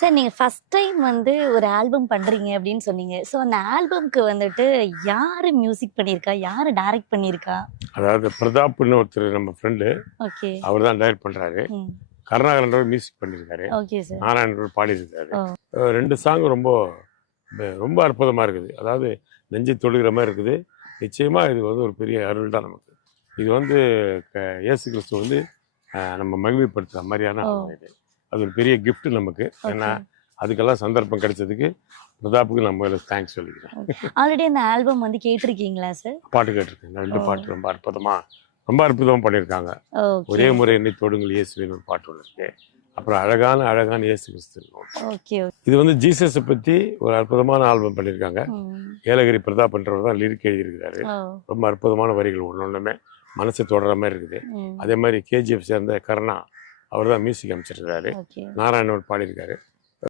Sir நீங்க first time வந்து ஒரு ஆல்பம் பண்றீங்க அப்படின்னு சொன்னீங்க. ஸோ அந்த ஆல்பம்க்கு வந்துட்டு யாரு மியூசிக் பண்ணியிருக்கா? யாரு டைரக்ட் பண்ணியிருக்கா? அதாவது பிரதாப்னு ஒருத்தர் நம்ம ஃப்ரெண்டு, ஓகே. அவர் தான் டைரக்ட் பண்ணுறாரு. ம். கருணாகரன் மியூசிக் பண்ணியிருக்காரு. Okay sir. நாராயணன் பாடியிருக்காரு. ஓ! 2 சாங் ரொம்ப ரொம்ப அற்புதமாக இருக்குது. அதாவது நெஞ்சை தொடுகிற மாதிரி இருக்குது. நிச்சயமாக இது வந்து ஒரு பெரிய அருள் தான் நமக்கு. இது வந்து இயேசு கிறிஸ்து வந்து நம்ம மகிமைப்படுத்துகிற மாதிரியான ஓ! இது. அது ஒரு பெரிய gift நமக்கு. ஏன்னா ஓகே. அதுக்கெல்லாம் சந்தர்ப்பம் கிடைச்சதுக்கு பிரதாப்புக்கு நம்ம தேங்க்ஸ் சொல்லிக்கிறேன். ஆல்ரெடி அந்த ஆல்பம் வந்து கேட்டிருக்கீங்களா சார்? பாட்டு கேட்டிருக்கேன். 2 ஓ! பாட்டு ரொம்ப அற்புதமாக பண்ணியிருக்காங்க. ஓகே. ஒரே முறை என்னை தொடுங்கள் இயேசுவின் ஒரு பாட்டு ஒன்று இருக்கு. அப்புறம் அழகான இயேசு கிறிஸ்து. ஓகே. இது வந்து ஜீசஸை பற்றி ஒரு அற்புதமான ஆல்பம் பண்ணியிருக்காங்க. ம். ஏலகிரி பிரதாப் என்றவர் தான் லிரிக் எழுதியிருக்கிறாரு. ஓ! ரொம்ப அற்புதமான வரிகள் ஒன்றுமே மனசை தொடர மாதிரி இருக்குது. ம். அதே மாதிரி கேஜிஎஃப் சேர்ந்த கருணா அவர் தான் மியூசிக் அமைச்சிருக்கிறாரு. ஓகே. நாராயணன் பாடியிருக்காரு.